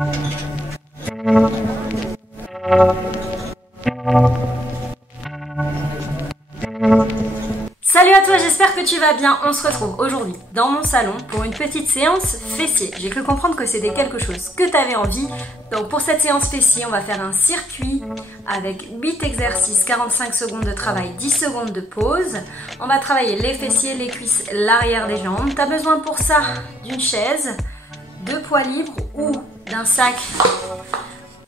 Salut à toi, j'espère que tu vas bien. On se retrouve aujourd'hui dans mon salon pour une petite séance fessiers. J'ai cru comprendre que c'était quelque chose que tu avais envie. Donc pour cette séance fessiers, on va faire un circuit avec 8 exercices, 45 secondes de travail, 10 secondes de pause. On va travailler les fessiers, les cuisses, l'arrière des jambes. Tu as besoin pour ça d'une chaise, de poids libres ou d'un sac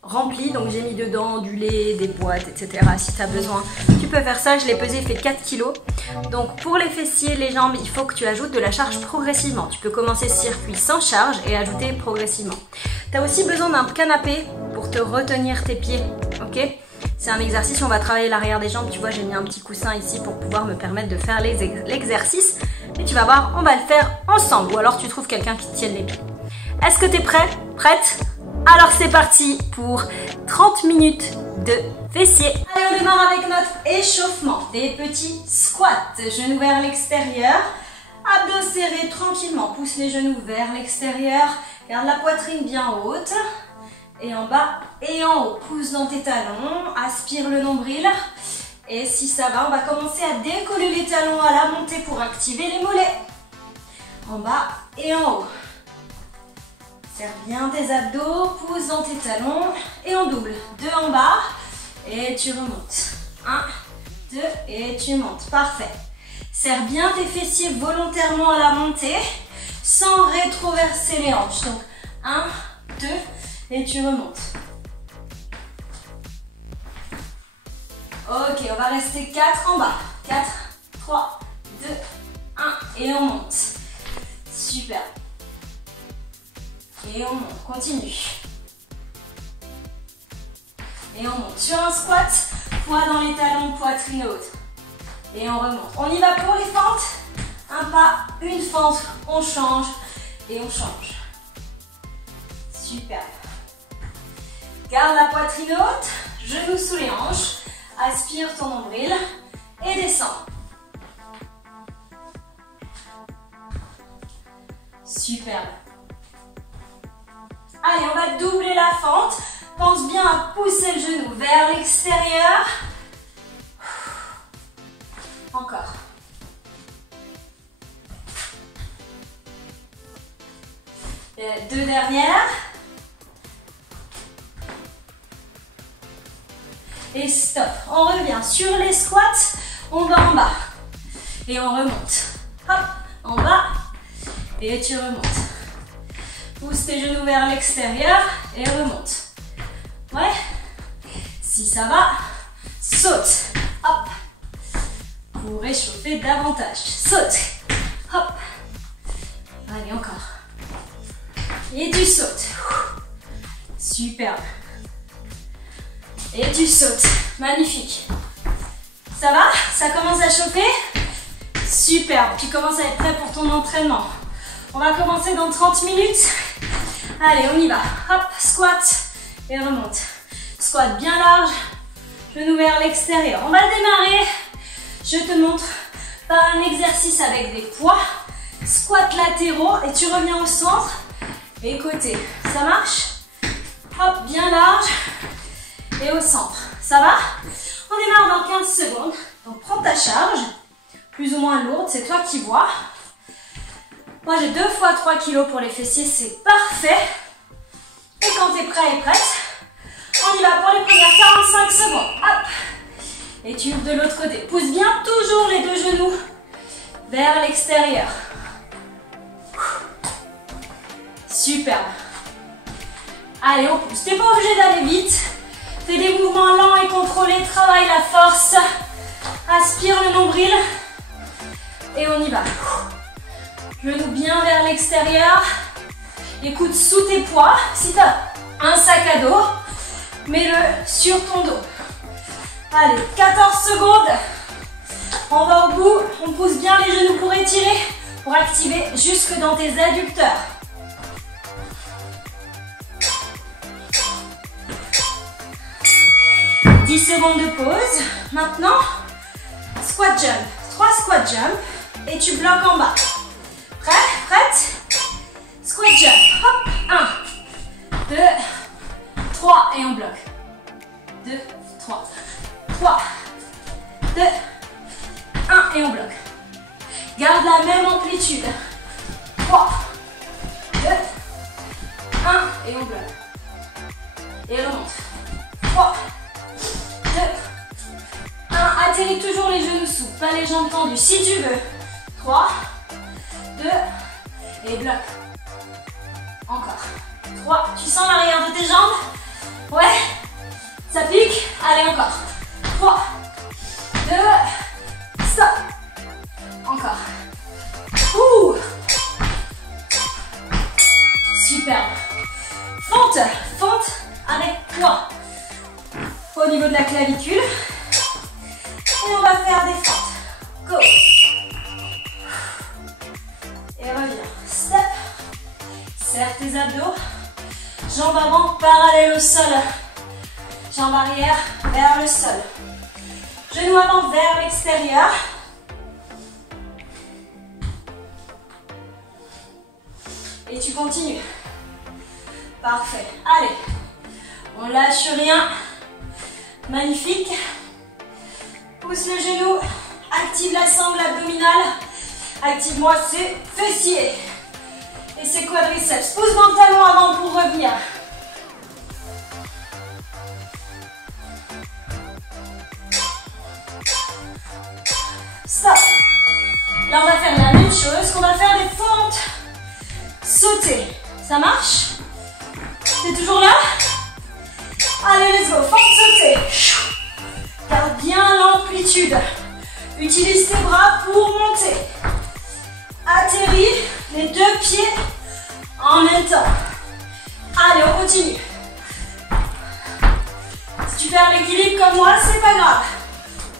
rempli, donc j'ai mis dedans du lait, des boîtes, etc. Si tu as besoin, tu peux faire ça. Je l'ai pesé, il fait 4 kg. Donc pour les fessiers, les jambes, il faut que tu ajoutes de la charge progressivement. Tu peux commencer ce circuit sans charge et ajouter progressivement. Tu as aussi besoin d'un canapé pour te retenir tes pieds, ok? C'est un exercice où on va travailler l'arrière des jambes. Tu vois, j'ai mis un petit coussin ici pour pouvoir me permettre de faire l'exercice. Et tu vas voir, on va le faire ensemble. Ou alors tu trouves quelqu'un qui te tienne les pieds. Est-ce que tu es prêt? Prête? Alors c'est parti pour 30 minutes de fessiers. Allez, on démarre avec notre échauffement. Des petits squats, genoux vers l'extérieur. Abdos serrés tranquillement. Pousse les genoux vers l'extérieur. Garde la poitrine bien haute. Et en bas et en haut. Pousse dans tes talons. Aspire le nombril. Et si ça va, on va commencer à décoller les talons à la montée pour activer les mollets. En bas et en haut. Serre bien tes abdos, pousse dans tes talons et on double. 2 en bas et tu remontes. 1, 2 et tu montes. Parfait. Serre bien tes fessiers volontairement à la montée sans rétroverser les hanches. Donc 1, 2 et tu remontes. Ok, on va rester 4 en bas. 4, 3, 2, 1 et on monte. Super. Et on monte, continue. Et on monte. Sur un squat, poids dans les talons, poitrine haute. Et on remonte. On y va pour les fentes. Un pas, une fente, on change et on change. Super. Garde la poitrine haute, genoux sous les hanches. Aspire ton nombril et descends. Super. Allez, on va doubler la fente. Pense bien à pousser le genou vers l'extérieur. Encore. Et 2 dernières. Et stop. On revient sur les squats. On va en bas. Et on remonte. Hop, en bas. Et tu remontes. Pousse tes genoux vers l'extérieur et remonte. Ouais. Si ça va, saute. Hop. Pour réchauffer davantage. Saute. Hop. Allez, encore. Et tu sautes. Super. Et tu sautes. Magnifique. Ça va? Ça commence à chauffer? Super. Tu commences à être prêt pour ton entraînement. On va commencer dans 30 minutes. Allez, on y va. Hop, squat et remonte. Squat bien large, genoux vers l'extérieur. On va démarrer. Je te montre par un exercice avec des poids. Squat latéraux et tu reviens au centre et côté. Ça marche? Hop, bien large et au centre. Ça va? On démarre dans 15 secondes. Donc prends ta charge, plus ou moins lourde, c'est toi qui vois. Moi j'ai 2 fois 3 kg pour les fessiers, c'est parfait. Et quand tu es prêt et prête, on y va pour les premières 45 secondes. Hop. Et tu ouvres de l'autre côté. Pousse bien toujours les 2 genoux vers l'extérieur. Super. Allez, on pousse. Tu n'es pas obligé d'aller vite. Fais des mouvements lents et contrôlés. Travaille la force. Aspire le nombril. Et on y va. Genoux bien vers l'extérieur. Écoute sous tes poids. Si tu as un sac à dos, mets-le sur ton dos. Allez, 14 secondes. On va au bout. On pousse bien les genoux pour étirer, pour activer jusque dans tes adducteurs. « 10 secondes de pause. Maintenant, squat jump. 3 squat jump et tu bloques en bas. Prêt? Prête? Squat jump. Hop. 1, 2, 3 et on bloque. 2, 3. 3, 2, 1 et on bloque. Garde la même amplitude. 3, 2, 1 et on bloque. Et remonte. 3, 2, 1. Atterris toujours les genoux souples, pas les jambes tendues si tu veux. 3, 2 et bloque. Encore. 3. Tu sens l'arrière de tes jambes? Ouais. Ça pique? Allez, encore. 3, 2, stop. Encore. Ouh. Superbe. Fente. Fente avec poids. Au niveau de la clavicule. Et on va faire des fentes. Go. Et reviens. Step. Serre tes abdos. Jambes avant parallèles au sol. Jambes arrière vers le sol. Genoux avant vers l'extérieur. Et tu continues. Parfait. Allez. On lâche rien. Magnifique. Pousse le genou. Active la sangle abdominale. Active-moi ses fessiers. Et ses quadriceps. Pousse dans le talon avant pour revenir. Stop. Là, on va faire la même chose. On va faire des fentes sautées. Ça marche? T'es toujours là? Allez, let's go. Fente sautée. Garde bien l'amplitude. Utilise tes bras pour monter. Atterris les deux pieds en même temps. Allez, on continue. Si tu perds l'équilibre comme moi, c'est pas grave.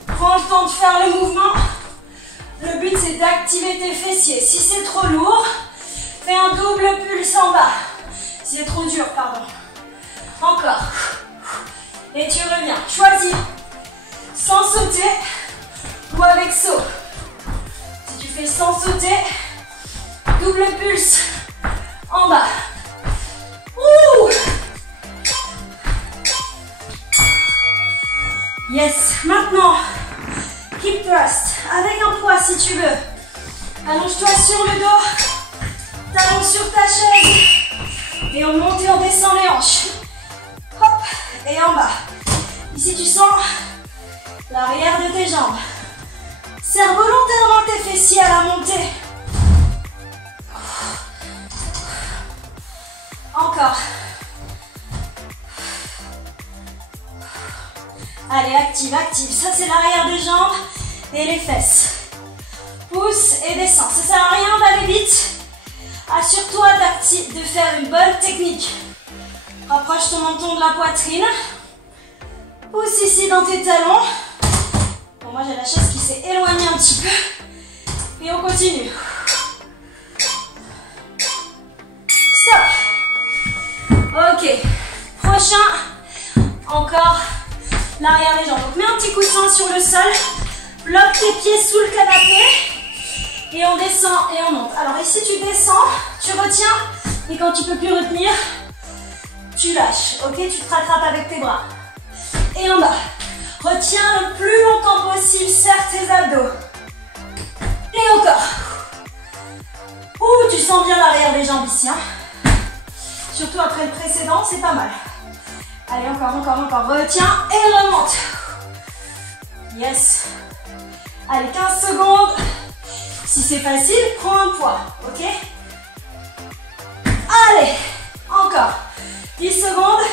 Prends le temps de faire le mouvement. Le but, c'est d'activer tes fessiers. Si c'est trop lourd, fais un double pulse en bas. Si c'est trop dur, pardon. Encore. Et tu reviens. Choisis. Sans sauter ou avec saut. Si tu fais sans sauter, double pulse en bas. Ouh! Yes. Maintenant, hip thrust. Avec un poids si tu veux. Allonge-toi sur le dos. Talon sur ta chaise. Et on monte et on descend les hanches. Hop. Et en bas. Ici, tu sens l'arrière de tes jambes. Serre volontairement tes fessiers à la montée. Encore. Allez, active, active. Ça, c'est l'arrière des jambes et les fesses. Pousse et descends. Ça sert à rien d'aller vite. Assure-toi de faire une bonne technique. Rapproche ton menton de la poitrine. Pousse ici dans tes talons. Bon, moi, j'ai la chaise qui s'est éloignée un petit peu. Et on continue. Stop. Ok. Prochain. Encore. L'arrière des jambes. Donc mets un petit coussin sur le sol, bloque tes pieds sous le canapé et on descend et on monte. Alors ici tu descends, tu retiens et quand tu peux plus retenir, tu lâches. Ok, tu te rattrapes avec tes bras. Et en bas, retiens le plus longtemps possible, serre tes abdos. Et encore. Ouh, tu sens bien l'arrière des jambes ici. Hein. Surtout après le précédent, c'est pas mal. Allez, encore, encore, encore. Retiens et remonte. Yes. Allez, 15 secondes. Si c'est facile, prends un poids. Ok? Allez, encore. 10 secondes.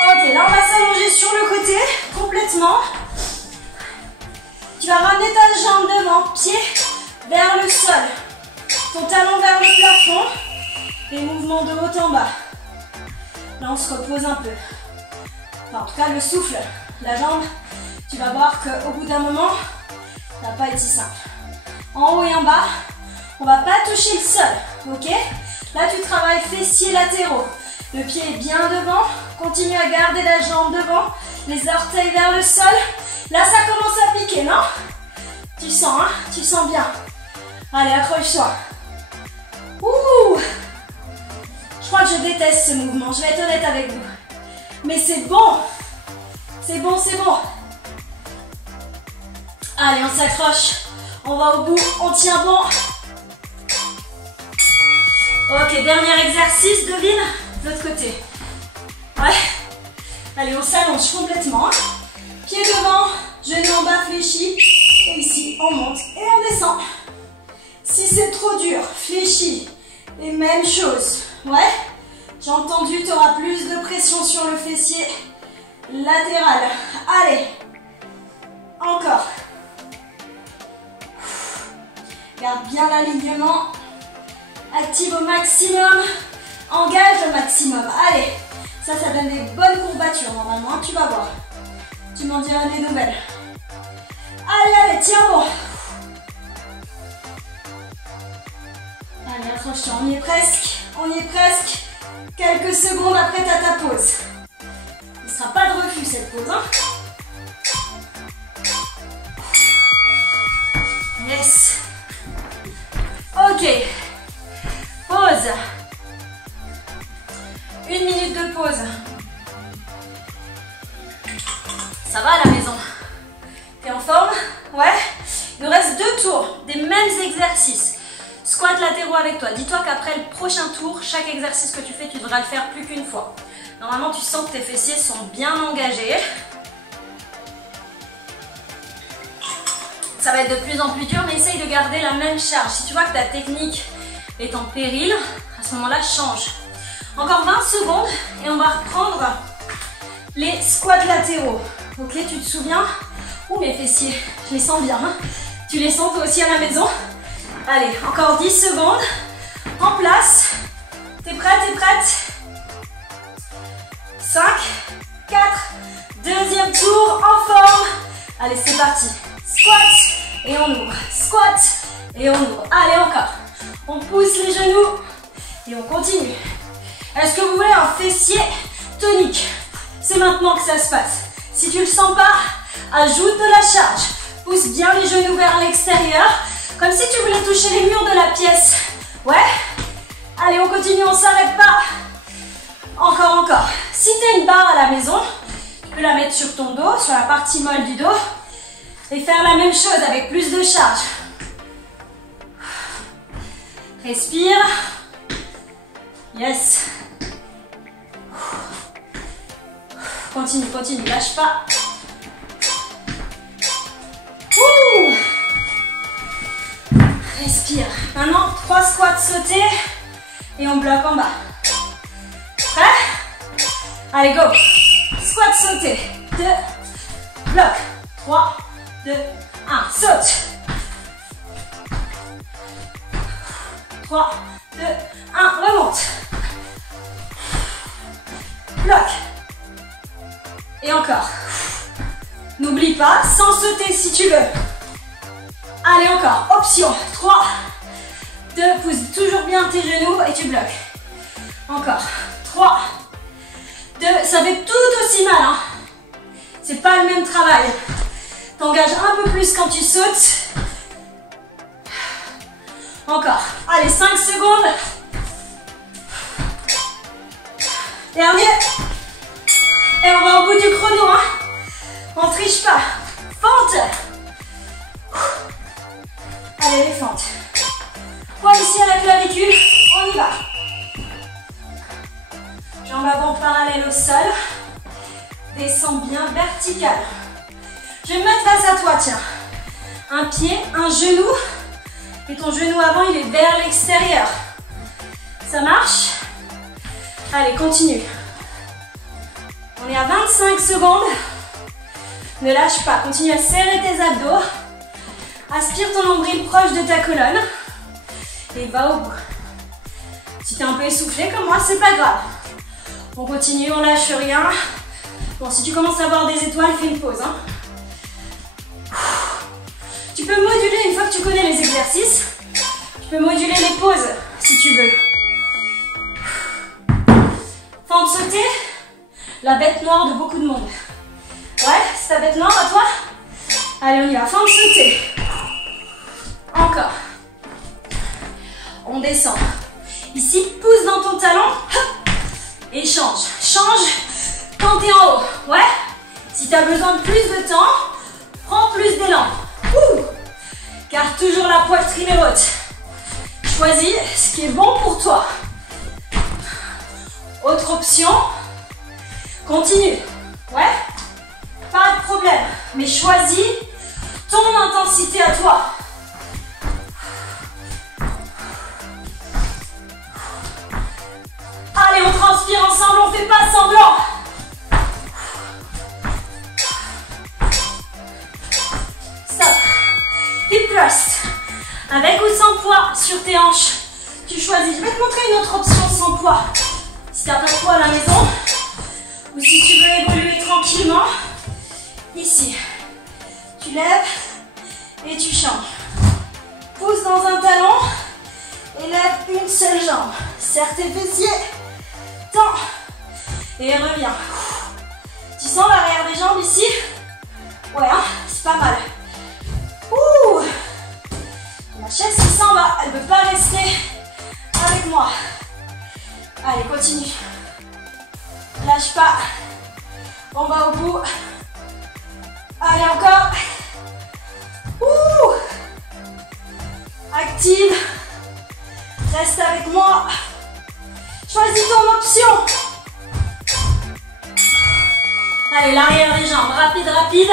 Ok, là on va s'allonger sur le côté, complètement. Tu vas ramener ta jambe devant, pied vers le sol. Ton talon vers le plafond. Et mouvement de haut en bas. Là, on se repose un peu. Enfin, en tout cas, le souffle, la jambe, tu vas voir qu'au bout d'un moment, ça va pas être si simple. En haut et en bas, on va pas toucher le sol. Ok? Là, tu travailles fessiers latéraux. Le pied est bien devant. Continue à garder la jambe devant. Les orteils vers le sol. Là, ça commence à piquer, non? Tu sens, hein? Tu sens bien. Allez, accroche-toi. Ouh! Je crois que je déteste ce mouvement, je vais être honnête avec vous. Mais c'est bon. C'est bon, c'est bon. Allez, on s'accroche. On va au bout, on tient bon. Ok, dernier exercice, devine, de l'autre côté. Ouais. Allez, on s'allonge complètement. Pied devant, genou en bas fléchi. Et ici, on monte et on descend. Si c'est trop dur, fléchi. Et même chose. Ouais. J'ai entendu, tu auras plus de pression sur le fessier latéral. Allez. Encore. Garde bien l'alignement. Active au maximum. Engage au maximum. Allez. Ça donne des bonnes courbatures normalement. Tu vas voir. Tu m'en diras des nouvelles. Allez, tiens bon. Allez, accroche-toi. On y est presque. On y est presque. Quelques secondes après ta pause. Il ne sera pas de refus cette pause. Hein. Yes. Ok. Pause. 1 minute de pause. Ça va à la maison? T'es en forme? Ouais. Il nous reste 2 tours des mêmes exercices. Squat latéraux avec toi. Dis-toi qu'après le prochain tour, chaque exercice que tu fais, tu devras le faire plus qu'une fois. Normalement, tu sens que tes fessiers sont bien engagés. Ça va être de plus en plus dur, mais essaye de garder la même charge. Si tu vois que ta technique est en péril, à ce moment-là, change. Encore 20 secondes et on va reprendre les squats latéraux. Ok, tu te souviens? Ouh, mes fessiers, je les sens bien. Hein. Tu les sens toi aussi à la maison? Allez, encore 10 secondes. En place. T'es prête, t'es prête? 5, 4, deuxième tour, en forme. Allez, c'est parti. Squat et on ouvre. Squat et on ouvre. Allez, encore. On pousse les genoux et on continue. Est-ce que vous voulez un fessier tonique? C'est maintenant que ça se passe. Si tu le sens pas, ajoute de la charge. Pousse bien les genoux vers l'extérieur, comme si tu voulais toucher les murs de la pièce. Ouais? Allez, on continue, on s'arrête pas. Encore, encore. Si tu as une barre à la maison, tu peux la mettre sur ton dos, sur la partie molle du dos, et faire la même chose avec plus de charge. Respire. Yes. Continue, continue, lâche pas. Ouh. Respire. Maintenant, 3 squats sautés et on bloque en bas. Prêt? Allez, go. Squat sauté. 2, bloc. 3, 2, 1, saute. 3, 2, 1, remonte. Bloc. Et encore. N'oublie pas, sans sauter si tu veux. Allez, encore. Option. 3, 2, pousse toujours bien tes genoux et tu bloques. Encore. 3, 2, ça fait tout aussi mal. Hein. C'est pas le même travail. T'engages un peu plus quand tu sautes. Encore. Allez, 5 secondes. Dernier. Et on va au bout du chrono. Hein. On triche pas. Fente. Allez, les fentes. Poids ici à la clavicule. On y va. Jambes avant parallèles au sol. Descends bien vertical. Je vais me mettre face à toi, tiens. Un pied, un genou. Et ton genou avant, il est vers l'extérieur. Ça marche? Allez, continue. On est à 25 secondes. Ne lâche pas. Continue à serrer tes abdos. Aspire ton nombril proche de ta colonne. Et va au bout. Si tu es un peu essoufflé comme moi, c'est pas grave. On continue, on lâche rien. Bon, si tu commences à avoir des étoiles, fais une pause. Hein. Tu peux moduler une fois que tu connais les exercices. Tu peux moduler les pauses si tu veux. Fente sautée, la bête noire de beaucoup de monde. Ouais, c'est ta bête noire à toi? Allez, on y va. Fente sautée. Encore. on descend. Ici, pousse dans ton talon. Et change. Change quand tu es en haut. Ouais. Si tu as besoin de plus de temps, prends plus d'élan. Garde toujours la poitrine haute. Choisis ce qui est bon pour toi. Autre option, continue. Ouais, pas de problème. Mais choisis ton intensité à toi. Allez, on transpire ensemble, on fait pas semblant. Stop. Hip thrust. Avec ou sans poids sur tes hanches. Tu choisis. Je vais te montrer une autre option sans poids. Si tu n'as pas de poids à la maison, ou si tu veux évoluer tranquillement, ici. Tu lèves et tu changes. Pousse dans un talon et lève une seule jambe. Serre tes fessiers. Tends et reviens. Tu sens l'arrière des jambes ici? Ouais, hein, c'est pas mal. Ouh, ma chaise qui s'en va, elle ne veut pas rester avec moi. Allez, continue. Lâche pas. On va au bout. Allez, encore. Ouh, active. Reste avec moi. Choisis ton option. Allez, l'arrière des jambes. Rapide, rapide.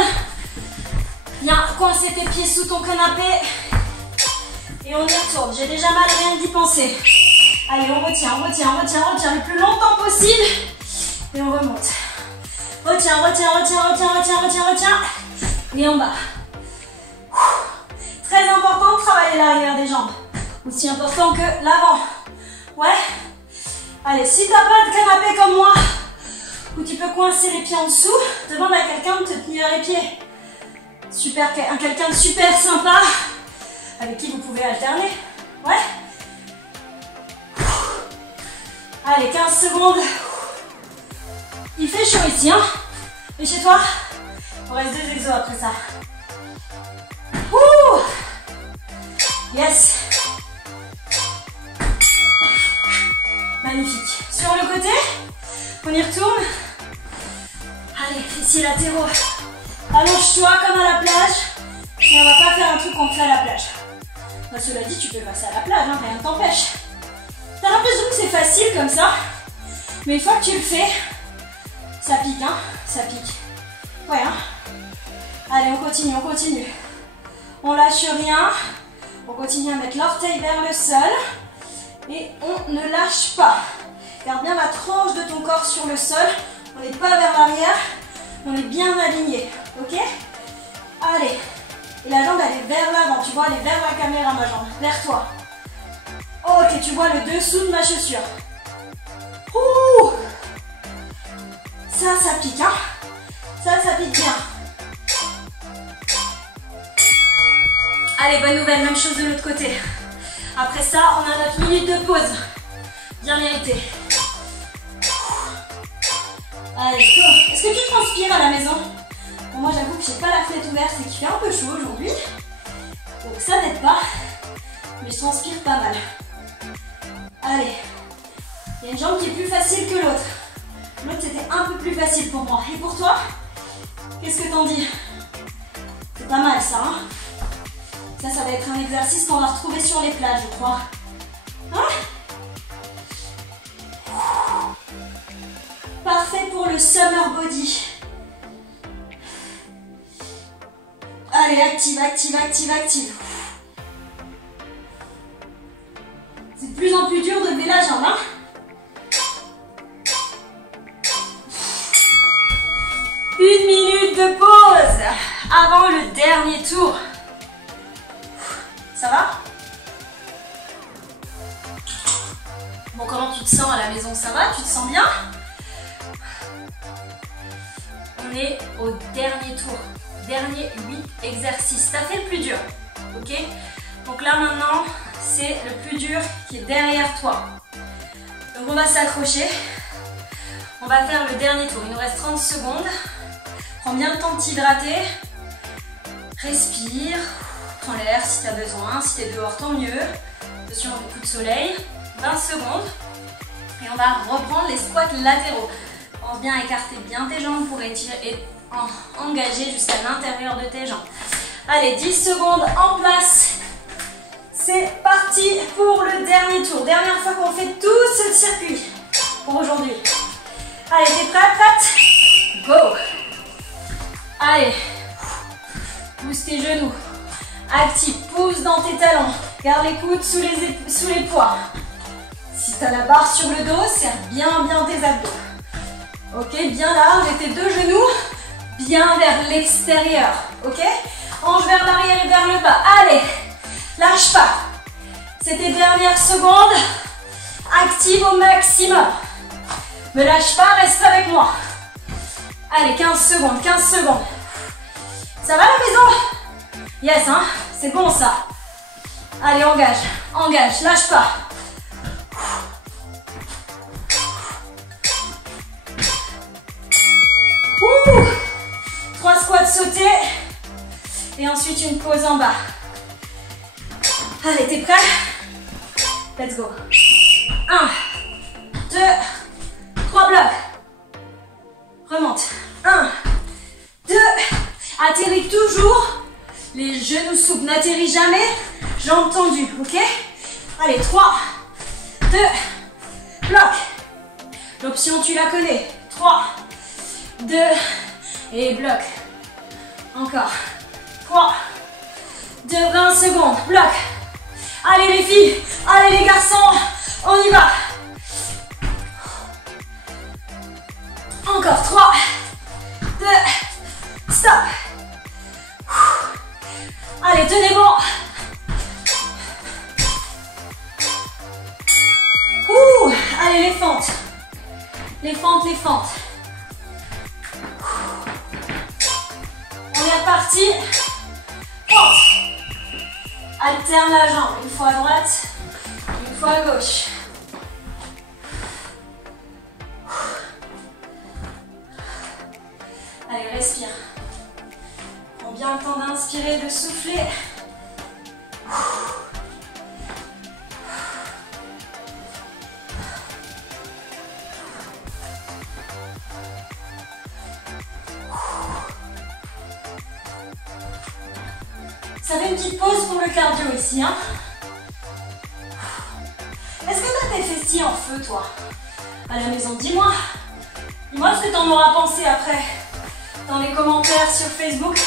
Viens coincer tes pieds sous ton canapé. Et on y retourne. J'ai déjà mal, rien d'y penser. Allez, on retient, on retient, on retient, on retient le plus longtemps possible. Et on remonte. Retiens, retiens, retiens, retiens, retiens, retiens, retiens. Et en bas. Très important de travailler l'arrière des jambes. Aussi important que l'avant. Ouais. Allez, si tu n'as pas de canapé comme moi, où tu peux coincer les pieds en dessous, demande à quelqu'un de te tenir les pieds. Super, quelqu'un de super sympa, avec qui vous pouvez alterner. Ouais. Allez, 15 secondes. Il fait chaud ici, hein. Et chez toi, on reste 2 exos après ça. Ouh. Yes. Magnifique. Sur le côté, on y retourne. Allez, ici latéraux. Allonge-toi comme à la plage. Mais on va pas faire un truc qu'on fait à la plage. Bah, cela dit, tu peux passer à la plage, hein, rien ne t'empêche. T'as l'impression que c'est facile comme ça. Mais une fois que tu le fais, ça pique, hein. Ça pique. Ouais, hein. Allez, on continue, on continue. On lâche rien. On continue à mettre l'orteil vers le sol. Et on ne lâche pas. Garde bien la tranche de ton corps sur le sol. On n'est pas vers l'arrière. On est bien aligné. Ok? Allez. Et la jambe, elle est vers l'avant. Tu vois, elle est vers la caméra, ma jambe. Vers toi. Ok, tu vois le dessous de ma chaussure. Ouh! Ça pique, hein? Ça pique bien. Allez, bonne nouvelle, même chose de l'autre côté. Après ça, on a notre minute de pause. Bien mérité. Allez, go. Est-ce que tu transpires à la maison? Bon, moi, j'avoue que j'ai pas la fenêtre ouverte et qu'il fait un peu chaud aujourd'hui. Donc ça n'aide pas. Mais je transpire pas mal. Allez. Il y a une jambe qui est plus facile que l'autre. L'autre, c'était un peu plus facile pour moi. Et pour toi? Qu'est-ce que t'en dis? C'est pas mal ça, hein? Ça va être un exercice qu'on va retrouver sur les plages, je crois. Hein? Parfait pour le summer body. Allez, active, active, active, active. C'est de plus en plus dur de lever la jambe, hein? Une minute de pause avant le dernier tour. Ça va? Bon, comment tu te sens à la maison? Ça va? Tu te sens bien? On est au dernier tour. Dernier 8 exercices. T'as fait le plus dur. Ok? Donc là maintenant, c'est le plus dur qui est derrière toi. Donc on va s'accrocher. On va faire le dernier tour. Il nous reste 30 secondes. Prends bien le temps de t'hydrater. Respire. en l'air si tu as besoin. Si tu es dehors, tant mieux. Attention au coup de soleil. 20 secondes. Et on va reprendre les squats latéraux. Pense bien à écarter bien tes jambes pour étirer et engager jusqu'à l'intérieur de tes jambes. Allez, 10 secondes en place. C'est parti pour le dernier tour. Dernière fois qu'on fait tout ce circuit pour aujourd'hui. Allez, t'es prêt, prête? Go! Allez, pousse tes genoux. Active, pousse dans tes talons. Garde les coudes sous les poids. Si tu as la barre sur le dos, serre bien tes abdos. Ok, bien large et tes deux genoux bien vers l'extérieur. Ok? Hanche vers l'arrière et vers le bas. Allez, lâche pas. C'est tes dernières secondes. Active au maximum. Ne lâche pas, reste avec moi. Allez, 15 secondes, 15 secondes. Ça va la maison? Yes, hein? C'est bon ça. Allez, engage, engage, lâche pas. Ouh. 3 squats sautés. Et ensuite une pause en bas. Allez, t'es prêt? Let's go. 1, 2, 3 blocs. Remonte. 1, 2. Atterris toujours. Les genoux souples. N'atterris jamais. Jambes tendues. Ok? Allez, 3, 2, bloc. L'option, tu la connais. 3, 2 et bloc. Encore. 3, 2, 20 secondes. Bloc. Allez les filles. Allez les garçons. On y va. Encore 3, 2, stop. Allez, tenez bon. Ouh, allez, les fentes. Les fentes, les fentes. On est reparti. Fente. Alterne la jambe. Une fois à droite, une fois à gauche. Allez, respire. Prends bien le temps d'inspirer, de souffler. Ça fait une petite pause pour le cardio ici, hein. Est-ce que tu as tes fessiers en feu, toi, à la maison? Dis-moi. Dis-moi ce que tu en auras pensé après. Dans les commentaires sur Facebook.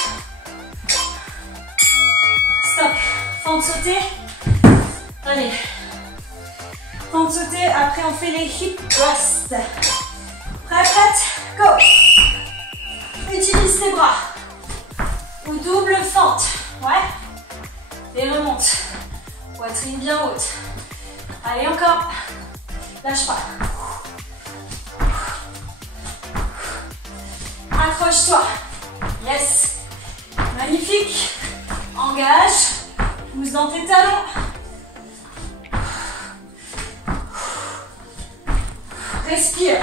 Stop. Fente sautée. Allez. Fente sautée. Après, on fait les hip thrusts. Prêt, prête? Go. Utilise tes bras. Ou double fente. Ouais. Et remonte. Poitrine bien haute. Allez, encore. Lâche pas. Accroche-toi. Yes. Magnifique. Engage. Pousse dans tes talons. Respire.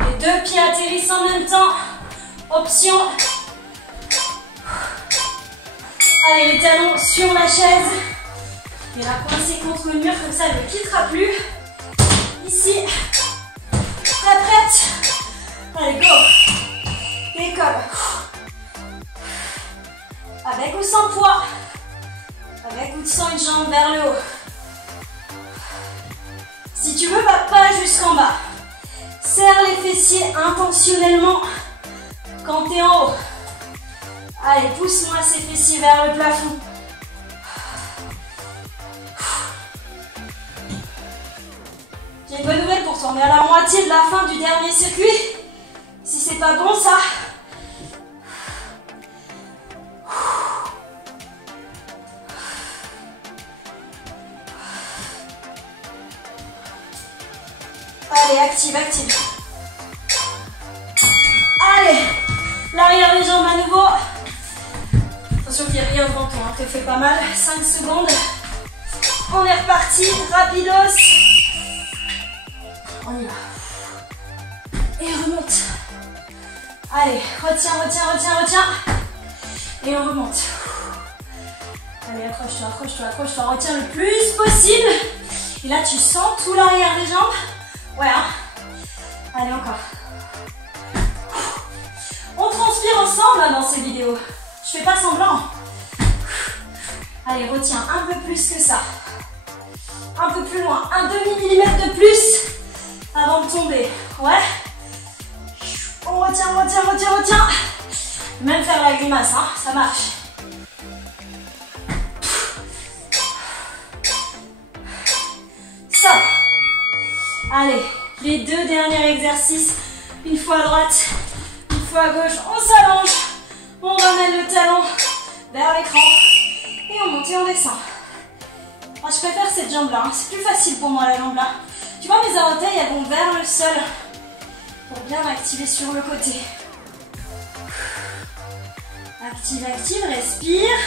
Les deux pieds atterrissent en même temps. Option. Allez, les talons sur la chaise. Et la coincée contre le mur, comme ça, elle ne quittera plus. Ici. Très prête. Allez, go. Décolle. Avec ou sans poids. Avec ou sans une jambe vers le haut. Si tu veux, va pas jusqu'en bas. Serre les fessiers intentionnellement quand tu es en haut. Allez, pousse-moi ces fessiers vers le plafond. J'ai une bonne nouvelle pour toi. On est à la moitié de la fin du dernier circuit. Si c'est pas bon, ça. Allez, active, active. Allez, l'arrière des jambes à nouveau. Attention qu'il n'y ait rien devant toi, hein, te fais pas mal. 5 secondes. On est reparti, rapidos. On y va. Et remonte. Allez, retiens, retiens, retiens, retiens. Et on remonte. Allez, accroche-toi, accroche-toi, accroche-toi. Retiens le plus possible. Et là, tu sens tout l'arrière des jambes. Ouais, hein. Allez, encore. On transpire ensemble hein, dans ces vidéos. Je fais pas semblant. Allez, retiens un peu plus que ça. Un peu plus loin. Un demi-millimètre de plus avant de tomber. Ouais. On retient, retient, retient, retient. Même faire la grimace, hein, ça marche. Stop. Allez, les 2 derniers exercices. Une fois à droite, une fois à gauche. On s'allonge. On ramène le talon vers l'écran. Et on monte et on descend. Alors, je préfère cette jambe-là. Hein. C'est plus facile pour moi la jambe-là. Tu vois, mes orteils, elles vont vers le sol. Pour bien activer sur le côté. Active, active, respire.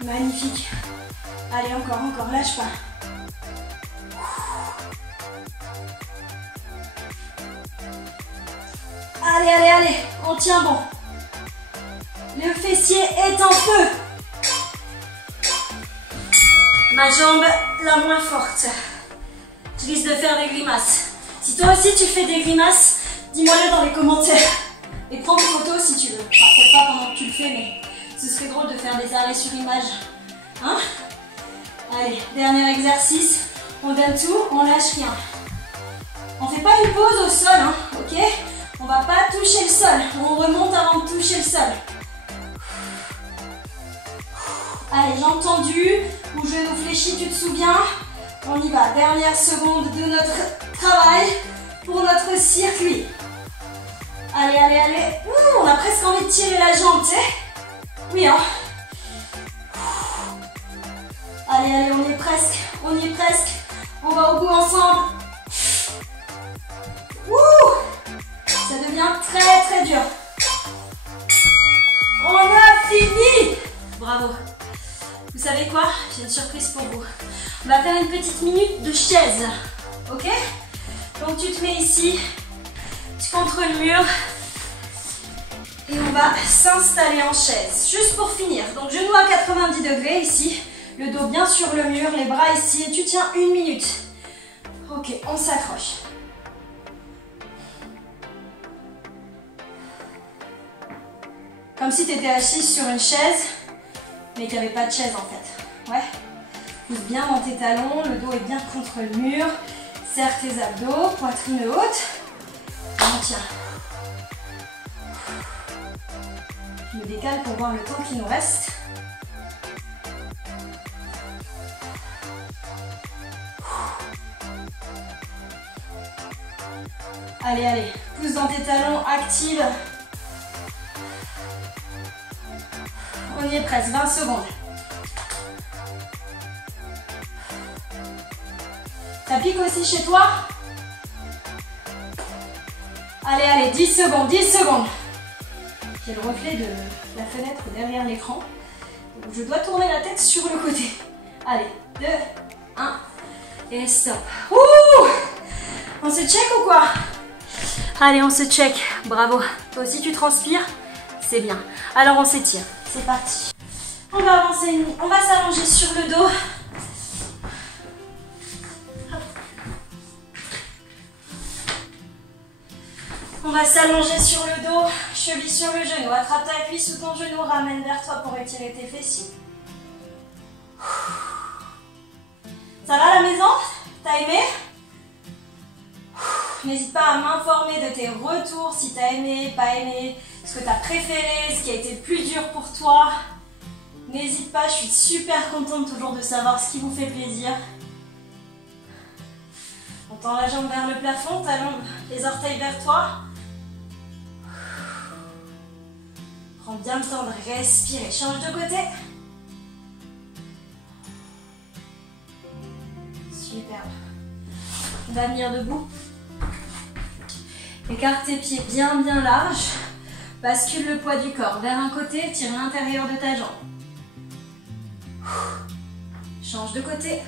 Magnifique. Allez, encore, encore, lâche pas. Allez, allez, allez, on tient bon. Le fessier est en feu. Ma jambe la moins forte. Je risque de faire des grimaces. Si toi aussi tu fais des grimaces, dis-moi-le dans les commentaires. Et prends des photos si tu veux. Enfin, peut-être pas pendant que tu le fais, mais ce serait drôle de faire des arrêts sur image. Hein? Allez, dernier exercice. On donne tout, on lâche rien. On fait pas une pause au sol, hein, ok? On va pas toucher le sol. On remonte avant de toucher le sol. Allez, jambes tendues, ou genoux fléchis, tu te souviens? On y va. Dernière seconde de notre travail pour notre circuit. Allez, allez, allez. Ouh, on a presque envie de tirer la jambe, tu sais? Oui, hein? Allez, allez, on y est presque. On y est presque. On va au bout ensemble. Ouh! Ça devient très, très dur. On a fini! Bravo. Vous savez quoi? J'ai une surprise pour vous. On va faire une petite minute de chaise. Ok? Donc tu te mets ici, contre le mur. Et on va s'installer en chaise. Juste pour finir. Donc genoux à 90 degrés ici. Le dos bien sur le mur, les bras ici. Et tu tiens 1 minute. Ok, on s'accroche. Comme si tu étais assise sur une chaise, mais qu'il n'y avait pas de chaise en fait. Ouais. Pousse bien dans tes talons, le dos est bien contre le mur. Serre tes abdos, poitrine haute. On tient. Je me décale pour voir le temps qui nous reste. Allez, allez. Pousse dans tes talons, active. On y est presque, 20 secondes. Ça pique aussi chez toi? Allez, allez, 10 secondes, 10 secondes. J'ai le reflet de la fenêtre derrière l'écran. Donc je dois tourner la tête sur le côté. Allez, 2, 1 et stop. Ouh! On se check ou quoi? Allez, on se check. Bravo. Toi aussi tu transpires? C'est bien. Alors on s'étire. C'est parti. On va avancer, on va s'allonger sur le dos. On va s'allonger sur le dos, cheville sur le genou. Attrape ta cuisse sous ton genou, ramène vers toi pour étirer tes fessiers. Ça va à la maison? T'as aimé? N'hésite pas à m'informer de tes retours, si t'as aimé, pas aimé, ce que t'as préféré, ce qui a été le plus dur pour toi. N'hésite pas, je suis super contente toujours de savoir ce qui vous fait plaisir. On tend la jambe vers le plafond, talon les orteils vers toi. Prends bien le temps de respirer. Change de côté. Superbe. On va venir debout. Écarte tes pieds bien larges. Bascule le poids du corps vers un côté, tire l'intérieur de ta jambe. Change de côté.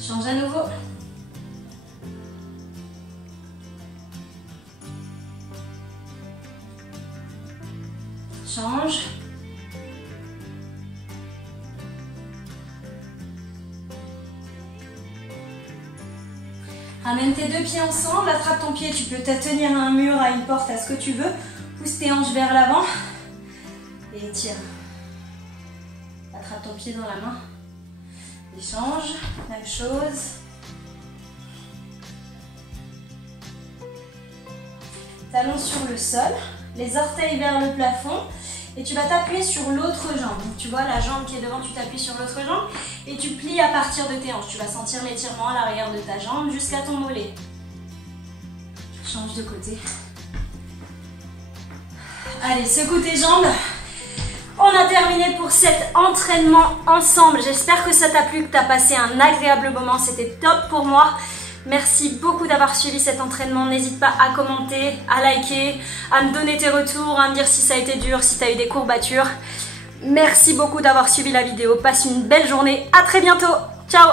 Change à nouveau. Change. Ramène tes deux pieds ensemble, attrape ton pied, tu peux te tenir à un mur, à une porte, à ce que tu veux. Pousse tes hanches vers l'avant et tire. Attrape ton pied dans la main. Échange, même chose. Talons sur le sol, les orteils vers le plafond. Et tu vas t'appuyer sur l'autre jambe. Donc, tu vois la jambe qui est devant, tu t'appuies sur l'autre jambe et tu plies à partir de tes hanches. Tu vas sentir l'étirement à l'arrière de ta jambe jusqu'à ton mollet. Change de côté. Allez, secoue tes jambes. On a terminé pour cet entraînement ensemble. J'espère que ça t'a plu, que tu as passé un agréable moment. C'était top pour moi. Merci beaucoup d'avoir suivi cet entraînement. N'hésite pas à commenter, à liker, à me donner tes retours, à me dire si ça a été dur, si tu as eu des courbatures. Merci beaucoup d'avoir suivi la vidéo. Passe une belle journée. À très bientôt. Ciao.